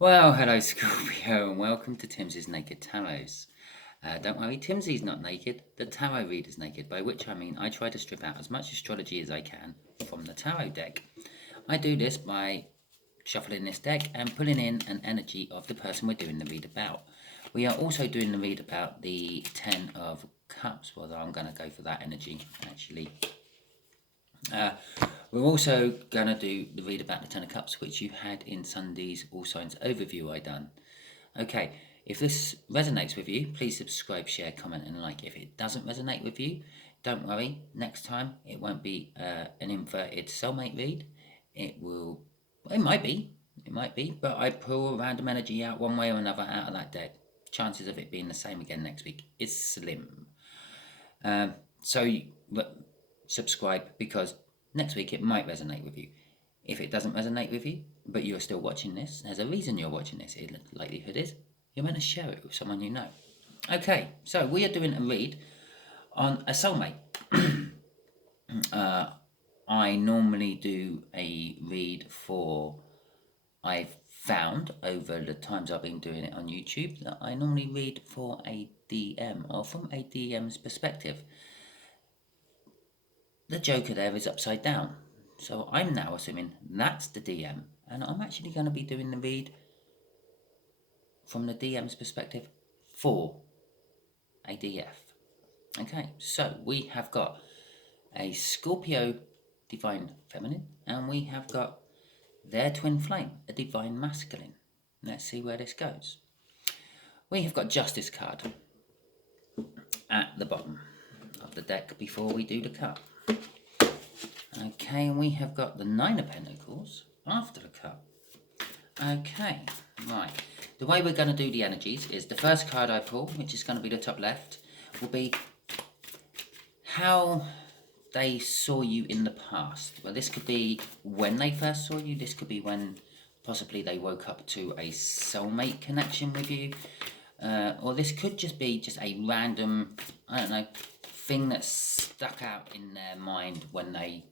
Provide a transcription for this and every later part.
Well, hello Scorpio, and welcome to Timsy's Naked Tarots. Don't worry, Timsy's not naked, the tarot reader's naked, by which I mean I try to strip out as much astrology as I can from the tarot deck. I do this by shuffling this deck and pulling in an energy of the person we're doing the read about. We are also doing the read about the Ten of Cups, although I'm going to go for that energy actually. We're also going to do the read about the Ten of Cups, which you had in Sunday's All Signs overview I done. Okay, if this resonates with you, please subscribe, share, comment, and like. If it doesn't resonate with you, don't worry. Next time, it won't be an inverted soulmate read. It might be, but I pull random energy out one way or another out of that deck. Chances of it being the same again next week is slim. So subscribe, because next week it might resonate with you. If it doesn't resonate with you, but you're still watching this, there's a reason you're watching this. The likelihood is you're meant to share it with someone you know. Okay, so we are doing a read on a soulmate. I normally do a read for, I've found over the times I've been doing it on YouTube, that I normally read for a DM, or from a DM's perspective. The Joker there is upside down. So I'm now assuming that's the DM, and I'm actually going to be doing the read from the DM's perspective for a DF. Okay, so we have got a Scorpio divine feminine, and we have got their twin flame, a divine masculine. Let's see where this goes. We have got Justice card at the bottom of the deck before we do the cut. Okay, and we have got the Nine of Pentacles after the cut. Okay, right. The way we're going to do the energies is the first card I pull, which is going to be the top left, will be how they saw you in the past. Well, this could be when they first saw you. This could be when possibly they woke up to a soulmate connection with you. Or this could just be just a random, I don't know, thing that stuck out in their mind when they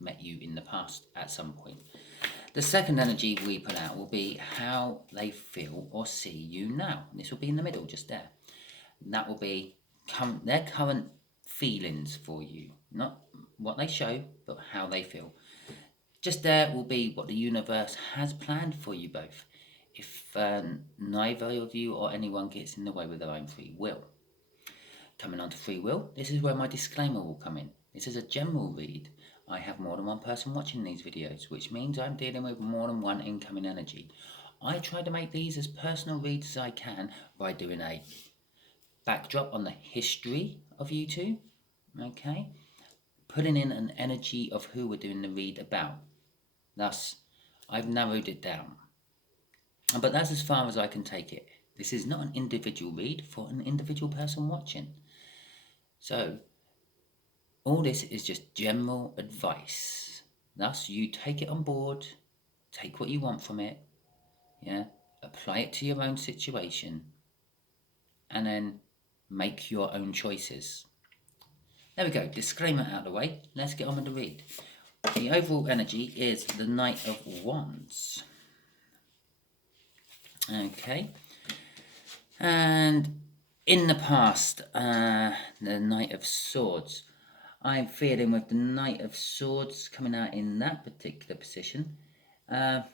met you in the past at some point. The second energy we put out will be how they feel or see you now. This will be in the middle, just there. That will be their current feelings for you. Not what they show, but how they feel. Just there will be what the universe has planned for you both, if neither of you or anyone gets in the way with their own free will. Coming on to free will, this is where my disclaimer will come in. This is a general read. I have more than one person watching these videos, which means I'm dealing with more than one incoming energy. I try to make these as personal reads as I can by doing a backdrop on the history of you two, okay? Putting in an energy of who we're doing the read about. Thus, I've narrowed it down. But that's as far as I can take it. This is not an individual read for an individual person watching. So, all this is just general advice. Thus, you take it on board, take what you want from it, yeah, apply it to your own situation, and then make your own choices. There we go, disclaimer out of the way. Let's get on with the read. The overall energy is the Knight of Wands. Okay. And in the past, the Knight of Swords. I'm feeling with the Knight of Swords coming out in that particular position. They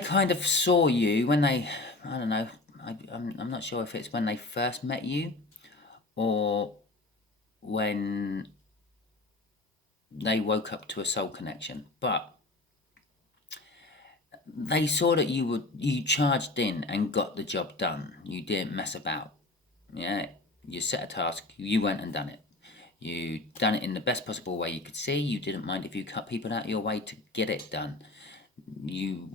kind of saw you when they, I don't know, I'm not sure if it's when they first met you or when they woke up to a soul connection, but they saw that you charged in and got the job done. You didn't mess about. Yeah, you set a task, you went and done it. You done it in the best possible way you could see. You didn't mind if you cut people out of your way to get it done. You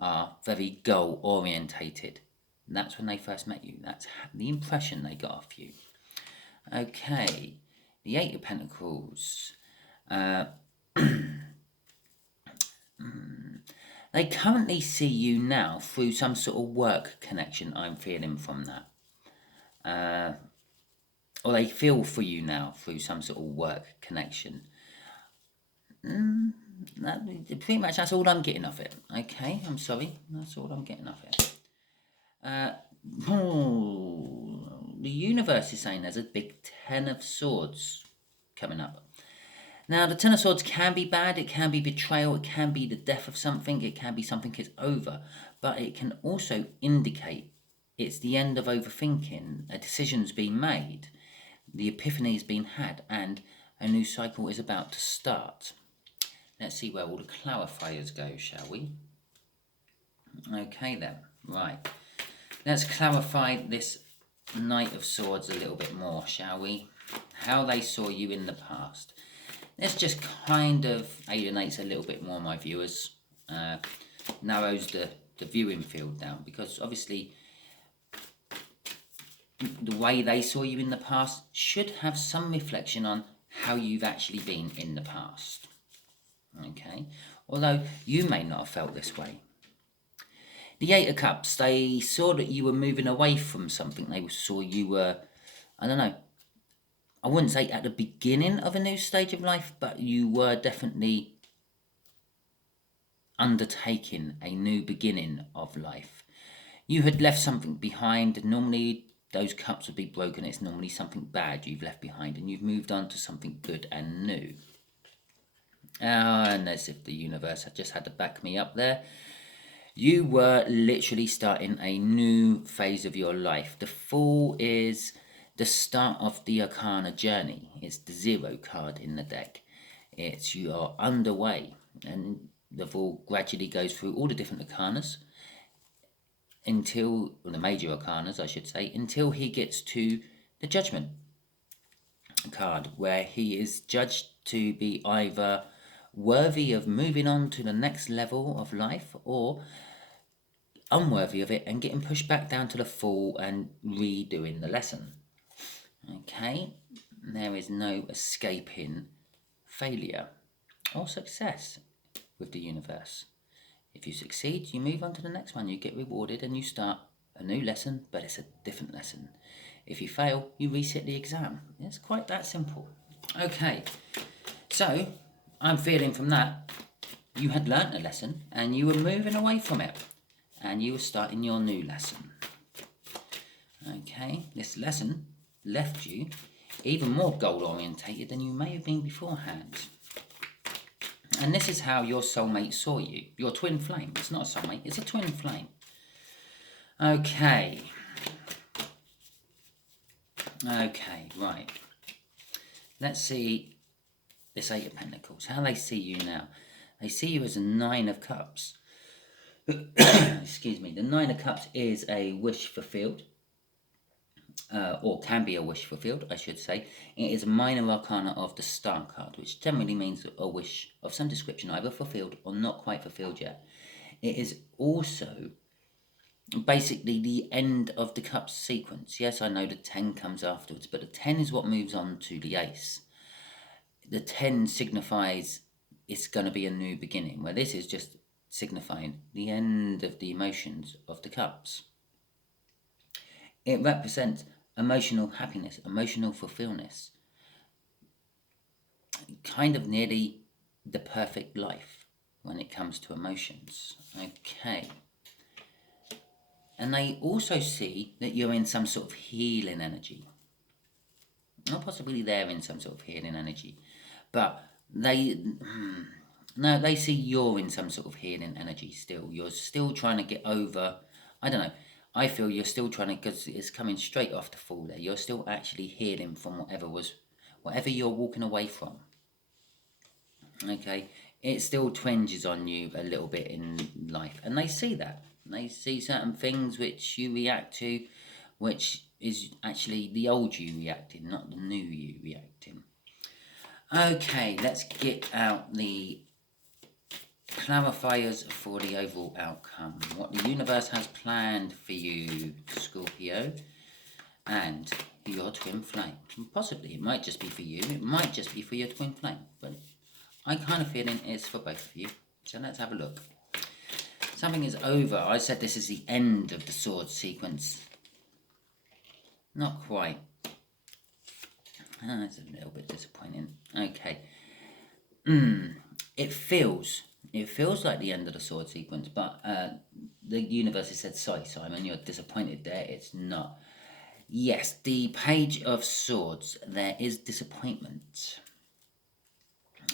are very goal orientated. That's when they first met you. That's the impression they got of you. Okay, the Eight of Pentacles. They currently see you now through some sort of work connection, I'm feeling from that. Or they feel for you now through some sort of work connection. Pretty much that's all I'm getting off it. Okay, I'm sorry. That's all I'm getting off it. The universe is saying there's a big 10 of swords coming up. Now, the 10 of swords can be bad. It can be betrayal. It can be the death of something. It can be something is over. But it can also indicate it's the end of overthinking. A decision's been made. The epiphany's been had. And a new cycle is about to start. Let's see where all the clarifiers go, shall we? Okay then, right. Let's clarify this Knight of Swords a little bit more, shall we? How they saw you in the past. This just kind of alienates a little bit more my viewers. Narrows the viewing field down, because obviously the way they saw you in the past should have some reflection on how you've actually been in the past. Okay, although you may not have felt this way. The Eight of Cups, they saw that you were moving away from something. They saw you were, I don't know, I wouldn't say at the beginning of a new stage of life, but you were definitely undertaking a new beginning of life. You had left something behind. Normally those cups would be broken. It's normally something bad you've left behind, and you've moved on to something good and new. And as if the universe had just had to back me up there. You were literally starting a new phase of your life. The Fool is the start of the Arcana journey. It's the 0 card in the deck. It's you're underway, and the Fool gradually goes through all the different Arcanas until, well, the major Arcanas, I should say, until he gets to the Judgment card, where he is judged to be either worthy of moving on to the next level of life or unworthy of it and getting pushed back down to the Fool and redoing the lesson. Okay, there is no escaping failure or success with the universe. If you succeed, you move on to the next one. You get rewarded and you start a new lesson, but it's a different lesson. If you fail, you reset the exam. It's quite that simple. Okay, so I'm feeling from that you had learnt a lesson and you were moving away from it and you were starting your new lesson. Okay, this lesson left you even more goal orientated than you may have been beforehand. And this is how your soulmate saw you. Your twin flame. It's not a soulmate, it's a twin flame. Okay. Okay, right. Let's see this Eight of Pentacles. How they see you now. They see you as a 9 of Cups. Excuse me. The 9 of Cups is a wish fulfilled. Or can be a wish fulfilled, I should say. It is a minor arcana of the Star card, which generally means a wish of some description, either fulfilled or not quite fulfilled yet. It is also basically the end of the Cups sequence. Yes, I know the 10 comes afterwards, but the 10 is what moves on to the Ace. The 10 signifies it's going to be a new beginning, where this is just signifying the end of the emotions of the Cups. It represents emotional happiness, emotional fulfillment, kind of nearly the perfect life when it comes to emotions. Okay. And they also see that you're in some sort of healing energy. Not possibly they're in some sort of healing energy, but they see you're in some sort of healing energy still. You're still trying to get over, I don't know, I feel you're still trying to, because it's coming straight off the Fool there, you're still actually healing from whatever you're walking away from. Okay, it still twinges on you a little bit in life, and they see that. They see certain things which you react to, which is actually the old you reacting, not the new you reacting. Okay, let's get out the clarifiers for the overall outcome. What the universe has planned for you, Scorpio, and your twin flame. Possibly, it might just be for you, it might just be for your twin flame, but I'm kind of feeling it's for both of you. So let's have a look. Something is over. I said this is the end of the sword sequence. Not quite. It's a little bit disappointing. Okay. it feels like the end of the sword sequence, but the universe has said, sorry, Simon, you're disappointed there. It's not. Yes, the Page of Swords, there is disappointment.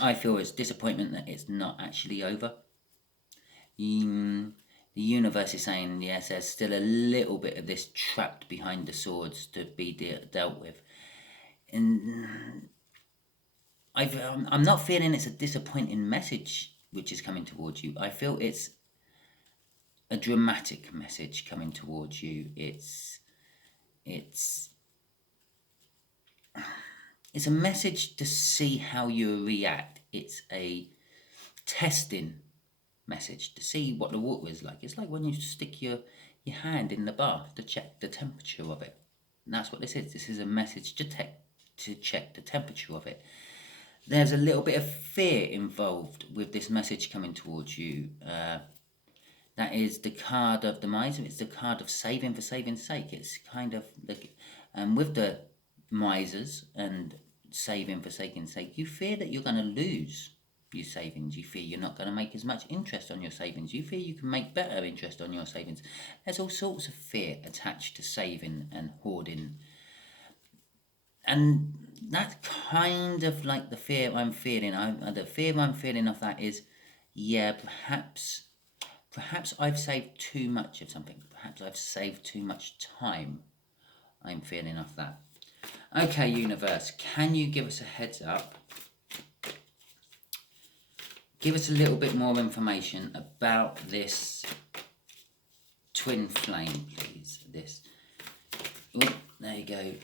I feel it's disappointment that it's not actually over. The universe is saying, yes, there's still a little bit of this trapped behind the swords to be dealt with. And I'm not feeling it's a disappointing message which is coming towards you. I feel it's a dramatic message coming towards you. It's a message to see how you react. It's a testing message to see what the water is like. It's like when you stick your hand in the bath to check the temperature of it. And that's what this is. This is a message to check the temperature of it. There's a little bit of fear involved with this message coming towards you. That is the card of the miser. It's the card of saving for saving's sake. It's kind of with the misers and saving for saving's sake, you fear that you're going to lose your savings. You fear you're not going to make as much interest on your savings. You fear you can make better interest on your savings. There's all sorts of fear attached to saving and hoarding. And that's kind of like the fear I'm feeling. The fear I'm feeling of that is, yeah, perhaps I've saved too much of something. Perhaps I've saved too much time. I'm feeling of that. Okay, universe, can you give us a heads up? Give us a little bit more information about this twin flame, please. There you go.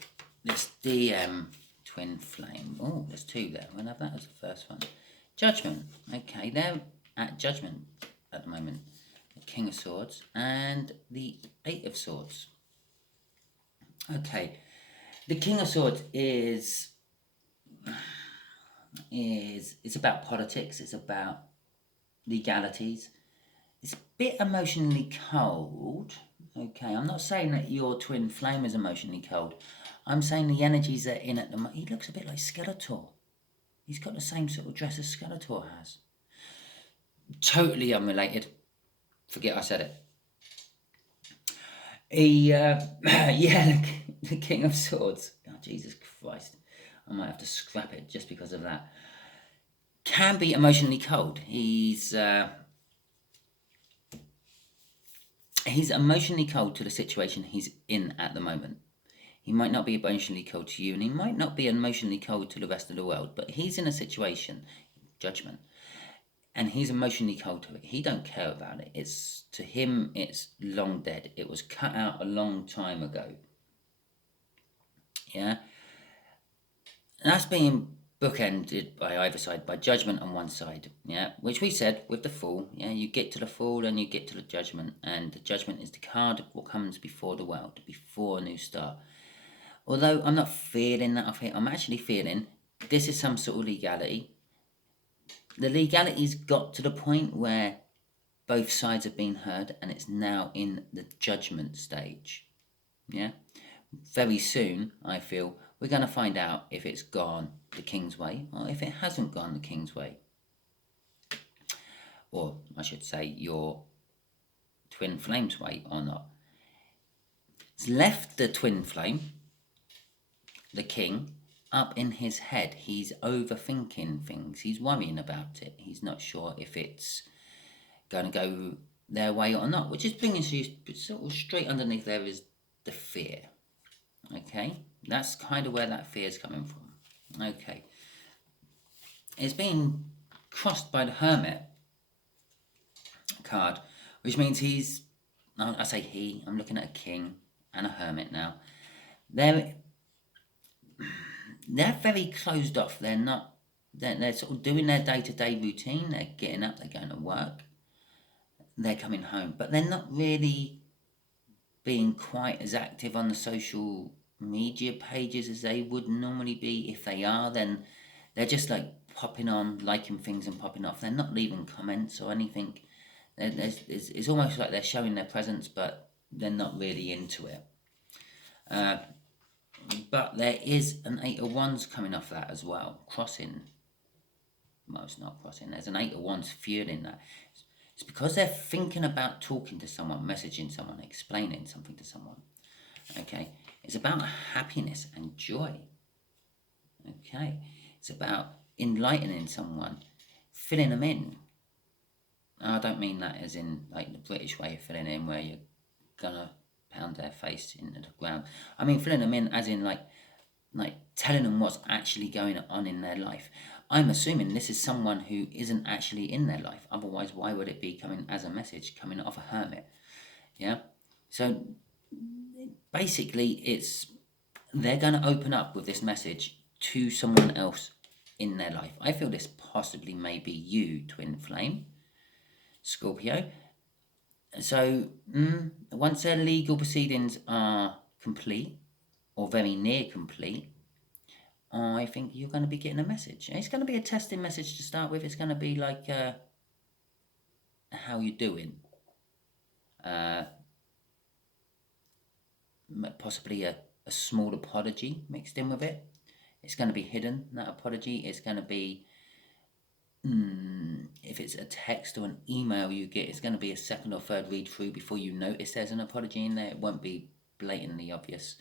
This DM twin flame. Oh, there's two there. We'll have that as the first one. Judgment. Okay, they're at Judgment at the moment. The King of Swords and the Eight of Swords. Okay, the King of Swords is it's about politics. It's about legalities. It's a bit emotionally cold. Okay, I'm not saying that your twin flame is emotionally cold. I'm saying the energies that are in at the moment. He looks a bit like Skeletor. He's got the same sort of dress as Skeletor has. Totally unrelated. Forget I said it. The King of Swords. Oh, Jesus Christ. I might have to scrap it just because of that. Can be emotionally cold. He's emotionally cold to the situation he's in at the moment. He might not be emotionally cold to you, and he might not be emotionally cold to the rest of the world, but he's in a situation, Judgment, and he's emotionally cold to it. He don't care about it. It's to him, it's long dead. It was cut out a long time ago. Yeah, and that's being bookended by either side, by Judgment on one side. Yeah, which we said with the Fool. Yeah, you get to the Fool and you get to the Judgment, and the Judgment is the card of what comes before the world, before a new start. Although I'm not feeling that of it, I'm actually feeling this is some sort of legality. The legality's got to the point where both sides have been heard and it's now in the judgment stage. Yeah? Very soon, I feel, we're going to find out if it's gone the King's way or if it hasn't gone the King's way. Or, I should say, your twin flame's way or not. It's left the twin flame, the King, up in his head. He's overthinking things. He's worrying about it. He's not sure if it's going to go their way or not, which is bringing you sort of straight underneath there is the fear. Okay, that's kind of where that fear is coming from. Okay, it's being crossed by the Hermit card, which means I say he, I'm looking at a king and a hermit now. They're very closed off. They're sort of doing their day-to-day routine. They're getting up, they're going to work, they're coming home, but they're not really being quite as active on the social media pages as they would normally be. If they are, then they're just like popping on, liking things and popping off. They're not leaving comments or anything. It's almost like they're showing their presence, but they're not really into it. But there is an Eight of Wands coming off that as well, crossing well, it's not crossing. There's an 8 of Wands fueling that. It's because they're thinking about talking to someone, messaging someone, explaining something to someone. Okay, it's about happiness and joy. Okay, it's about enlightening someone, filling them in. I don't mean that as in like the British way of filling in, where you're gonna pound their face into the ground. I mean filling them in as in like telling them what's actually going on in their life. I'm assuming this is someone who isn't actually in their life. Otherwise, why would it be coming as a message coming off a hermit? Yeah. So basically, they're going to open up with this message to someone else in their life. I feel this possibly may be you, twin flame, Scorpio. So once their legal proceedings are complete or very near complete, I think you're going to be getting a message. It's going to be a testing message to start with. It's going to be like, how you doing? Possibly a small apology mixed in with it. It's going to be hidden, that apology. It's going to be, if it's a text or an email you get, it's going to be a second or third read through before you notice there's an apology in there. It won't be blatantly obvious.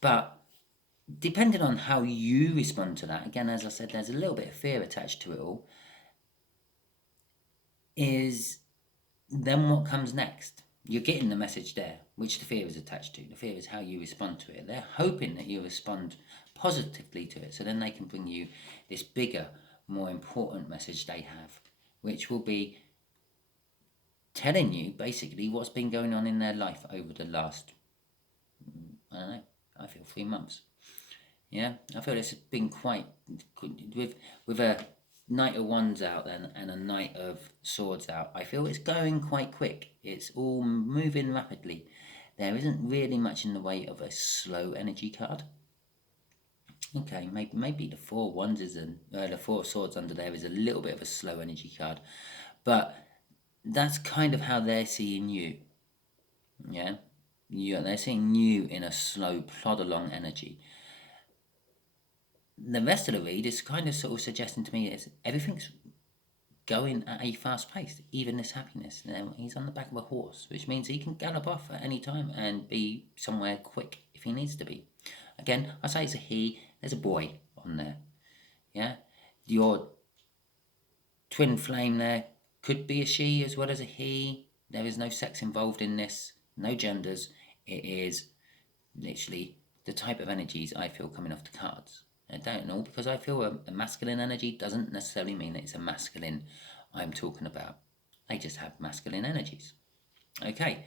But depending on how you respond to that, again, as I said, there's a little bit of fear attached to it all, is then what comes next? You're getting the message there, which the fear is attached to. The fear is how you respond to it. They're hoping that you respond positively to it, so then they can bring you this bigger, more important message they have, which will be telling you basically what's been going on in their life over the last, I don't know, I feel 3 months. Yeah, I feel it's been quite good with a Knight of Wands out then and a Knight of Swords out. I feel it's going quite quick. It's all moving rapidly. There isn't really much in the way of a slow energy card. Okay, maybe the Four of Wands is the Four of Swords under there is a little bit of a slow energy card, but that's kind of how they're seeing you. Yeah, they're seeing you in a slow, plod along energy. The rest of the read is kind of sort of suggesting to me is everything's going at a fast pace, even this happiness. He's on the back of a horse, which means he can gallop off at any time and be somewhere quick if he needs to be. Again, I say it's a he, there's a boy on there. Yeah, your twin flame there could be a she as well as a he. There is no sex involved in this, no genders. It is literally the type of energies I feel coming off the cards. I don't know, because I feel a masculine energy doesn't necessarily mean that it's a masculine I'm talking about. They just have masculine energies. Okay,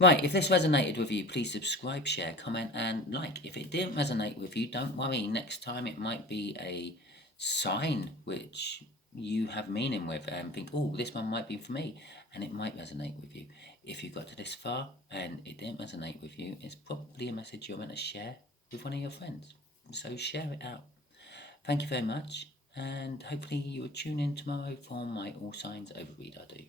right, if this resonated with you, please subscribe, share, comment and like. If it didn't resonate with you, don't worry. Next time it might be a sign which you have meaning with and think, oh, this one might be for me, and it might resonate with you. If you got to this far and it didn't resonate with you, it's probably a message you're meant to share with one of your friends. So share it out. Thank you very much, and hopefully you will tune in tomorrow for my All Signs Overread I do.